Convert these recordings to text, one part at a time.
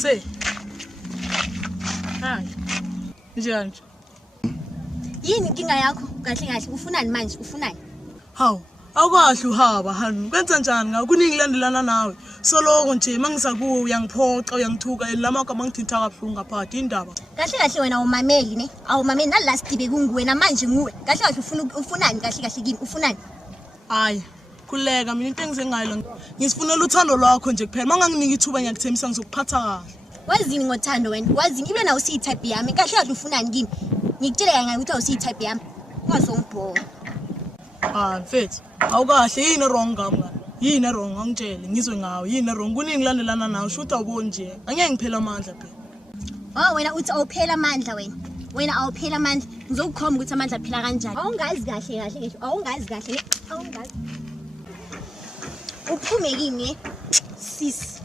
Say. Hayi. Njani? Yini inkinga yakho? Kahle kahle ufunani manje? Ufunani? Hawu, awukahle uhaba hani. Kwenza njani ngaku ningilandelana nawe? Soloko nje mangisakuwe uyangiphoxa uyangithuka elamagama ngithinta kabuhlungu ngaphakathi indaba. Kahle kahle wena umameli ne? Awumameli na last dibe kunguwena manje nguwe. Kahle kahle ufunani kahle kahle kimi? Ufunani? Hayi. Kuleka mina into engizengayo ngisifunela uthando lwakho nje kuphela manganginiki ithuba ngiyakuthembisa ngizokuphatha kahle. Wazini ngothando wena? Wazini ibe nawo usi type yami. Kahle kahle ufunani kimi? Ngikutshela kanye ukuthi awusi type yami. Ungazongibhonga. Mfethu, awukahle yini wrong ngami. Yini wrong angitshele ngizwe ngawe. Yini wrong kuningilandelana nawe shutha ubone nje. Angeke ngiphela amandla phela. Wena uthi awuphela amandla wena. Wena awuphela amandla. Ngizokukhomba ukuthi amandla aphila kanjani. Awungazi kahle kahle ngisho. Awungazi kahle. Awungazi. Uphume kimi sis.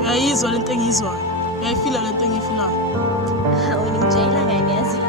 Uyayizwa lento engiyizwayo. Uyayifila lento engiyifunayo. Wena ngijayela ngiyeza.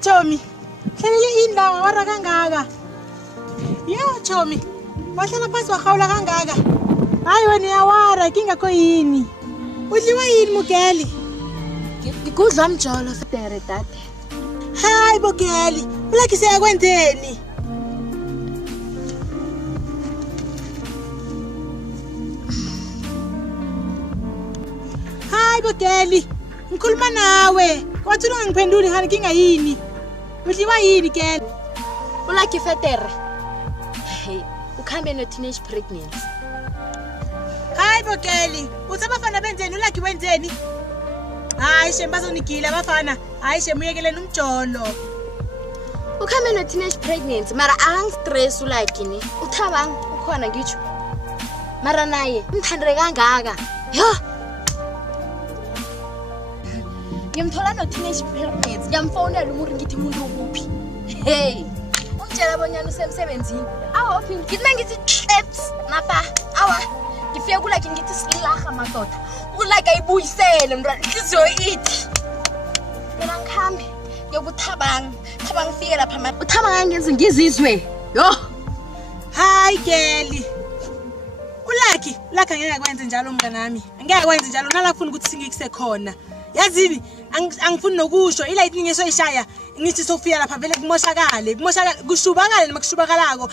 Chomi, hlalele indawo wara kangaka. Yo Chomi, wahlala phansi wahawula kangaka. Hayi wena uyawara kingakho yini? Udliwa yini Mugeli? Ngikudla mjolo federe dade. Hayi Mugeli, ulakise yakwenzeni? Hayi Mugeli, ngikhuluma nawe. Wathi ungangiphenduli hani kinga yini? Udliwa yini ke? Ulaki federe. Hey, ukhambe no teenage pregnancy. Hayi Mugeli, uthi abafana benzeni ulaki wenzeni? Hayi shembazonigila abafana. Hayi shemuyekeleni umjolo. Ukhambe no teenage pregnancy mara angstress ulaki ni. Uthabang ukhona ngitsho. Mara naye ngithandre kangaka. Yo. Ngimthola no teenage pregnancy. Ngiyamfonela umuri ngithi umuntu ukuphi. Hey. Ungitshela abonyana usemsebenzini. Awu phini ngithi ngithi clips napha. Awa. Ngifike kulaki ngithi silaha madoda. Ulaka ibuyisele mntwana. Inhliziyo ithi. Mina ngikhambe. Ngiyokuthabanga. Thabanga fike lapha manje. Uthabanga ngenze ngizizwe. Yo. Hayi geli. Ulaki ngeke akwenze njalo mnganami. Angeke akwenze njalo nalafuna ukuthi singikuse khona. Yazini angifuni nokusho ila ithi ngisoyishaya ngithi sofika lapha vele kumoshakale kushubakale noma kushubakalako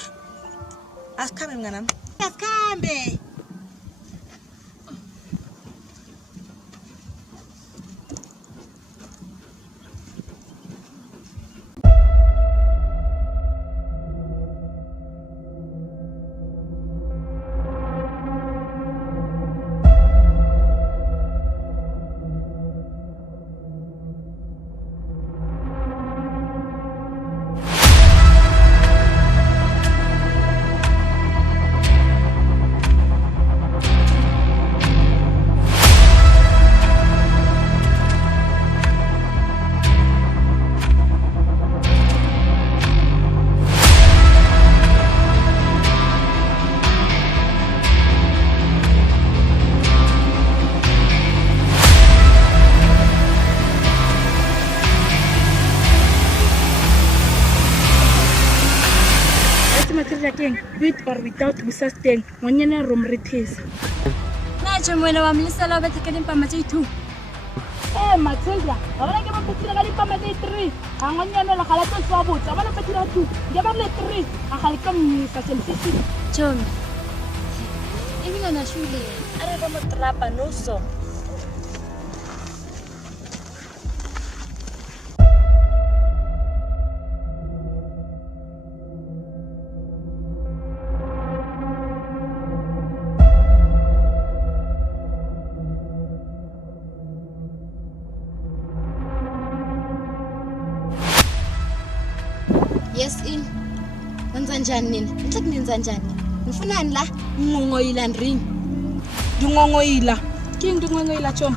asikhambe mnganami asikhambe with or without busasteng ngonyana romrithisa Naje mwena wamlisela obethekela impama tse2 Matilda abona ke baphetile ka dipama tse 3 angonyana la khala tse swa botsa abana phetile 2 ke ba le 3 a khali ka mmisa semsisi John Ibina na shule are ba motrapa no so Yes in. Wenza njani nina? Ngihle kunenza njani? Nifunani la? Ngongoyila ndrini. Ngongoyila. King ngongoyila Chomi.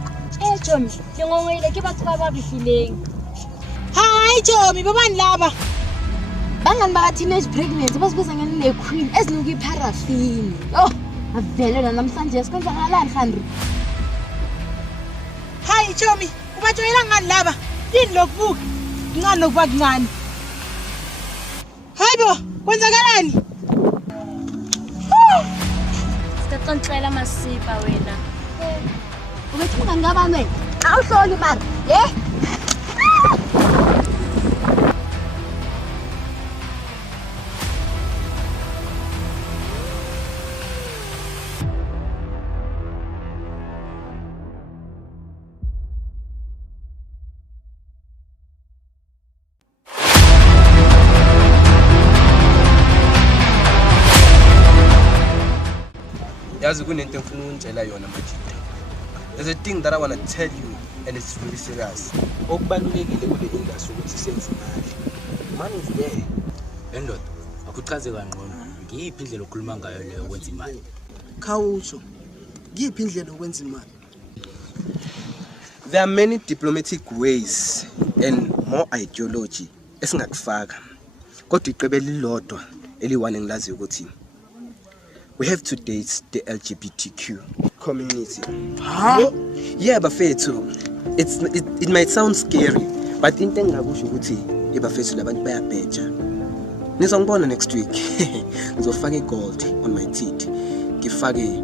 Chomi, ngongoyila ke batho ba ba bifileng. Hi Chomi, babani laba? Bangani baka teenage pregnancy basibiza ngani ne queen ezinuka iparafini. Oh, avelelwa namhlanje sikwenzakalani Khandri? Hi Chomi, ubajoyela ngani laba? Yini lokubuka? Ngani lokuba ngani? Hayibo, kwenzakalani? Sitaxoxela masipa wena. Ubethi ngangaba wena? Awuhloli mara. Yazi kunento engifuna ukungitshela yona Matilda. There's a thing that I want to tell you and it's really serious. Okubalulekile kule industry ukuthi senze imali. Money is there. Endoda, akuchaze kangcono. Ngiyiphi indlela okhuluma ngayo leyo ukwenza imali? Khawusho. Ngiyiphi indlela okwenza imali? There are many diplomatic ways and more ideology esingakufaka. Kodwa iqebeli lodwa eliwane engilaziyo ukuthi we have to date the LGBTQ community. Huh? Yeah, bafethu. It might sound scary, but into engakusho ukuthi ibafethu labantu bayabheja. Nizongibona next week. Ngizofaka igold on my teeth. Ngifake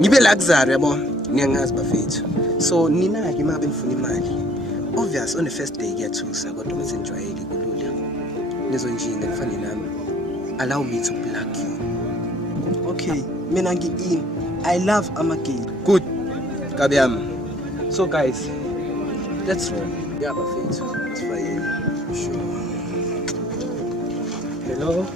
ngibe luxury yabo. Niyangazi bafethu. So nina ke mabe nifuna imali. Obvious on the first day kuyathusa kodwa mesenjwayele kulula. Nizonjinga ngifane nami. Allow me to plug you. Okay, mina ngi-in. I love amagay. Good. Kabiyami. So guys, let's roll. Yeah, bafethu. It's fine. Sure. Hello.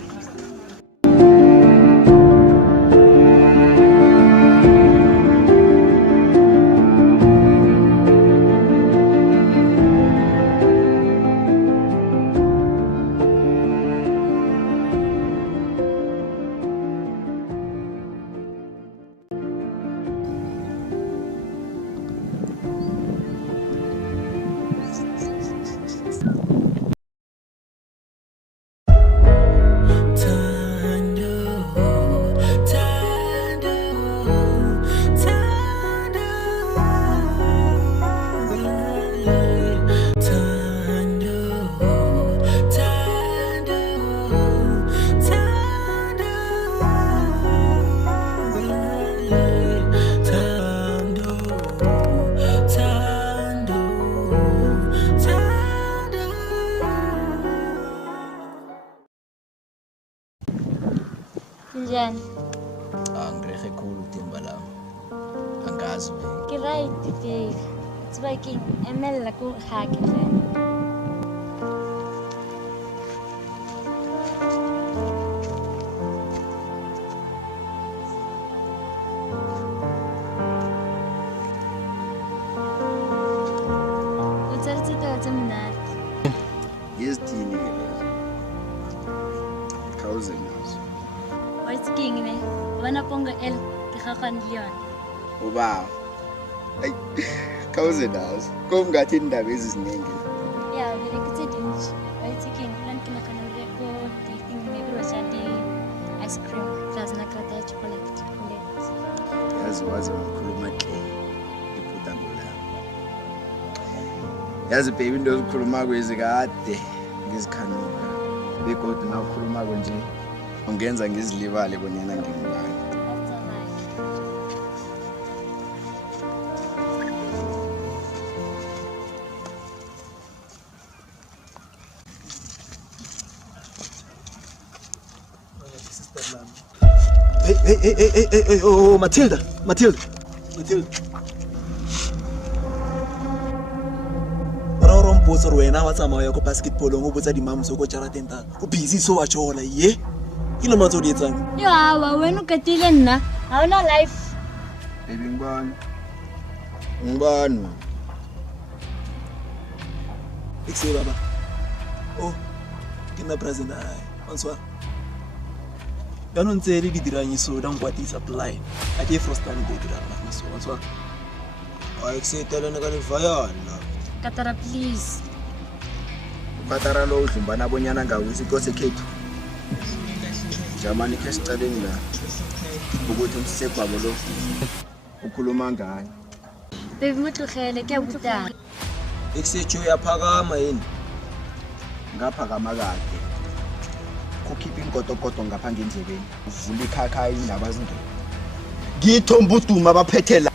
Njani? Angirege khulu uthemba lami. Angazi wena. Ke right today. Tsbaking emela ko hake fela. Utsaretse totse mnati. Yesithini ke lezo? Khawuze nazo. What's king ne? Wana pongo el ke gagwan leon. Uba. Ay, khawuze nazo. Kongathi indaba eziningi. Yeah, vele kutse dinch. What's king plan kina kana ko dating maybe was at ice cream. Plus na krata ya chocolate. Yazi wazi wakhuluma hle. Iphutha ngola. Yazi baby into ozikhuluma kwezikade ngizikhanuka. Begodwa na ukhuluma konje ungenza ngizilibale bonyana ngingubani. That's all right. Hey, oh, Matilda. Ora mpotsa re wena wa tsamaya go basketball ngo botsa dimam so go jarateng ta. O busy so wa chola ye. Ke lo matso di etsang. Yo awa wena ukatile nna. Awuna life. Baby ngibani? Ikse baba. Oh. ke nna present ae wanswa yaanong tse le di dirang iso da nkwatisa apply a ke frostane go dirang iso wanswa wa eksetelene ka levayana Katara, please. ukatara lo udlumbana bonyana ngawisi kose khethu jamani khe sicaleni la ukuthi umsisegwabo lo ukhuluma ngani Baby, mutlugele, ke buta. ekusethu uyaphakama yini ngaphakama kade kukhipha inkotokoto ngapha ngendlebeni uvula ikhakha indaba zingene ngithomba uduma baphethe la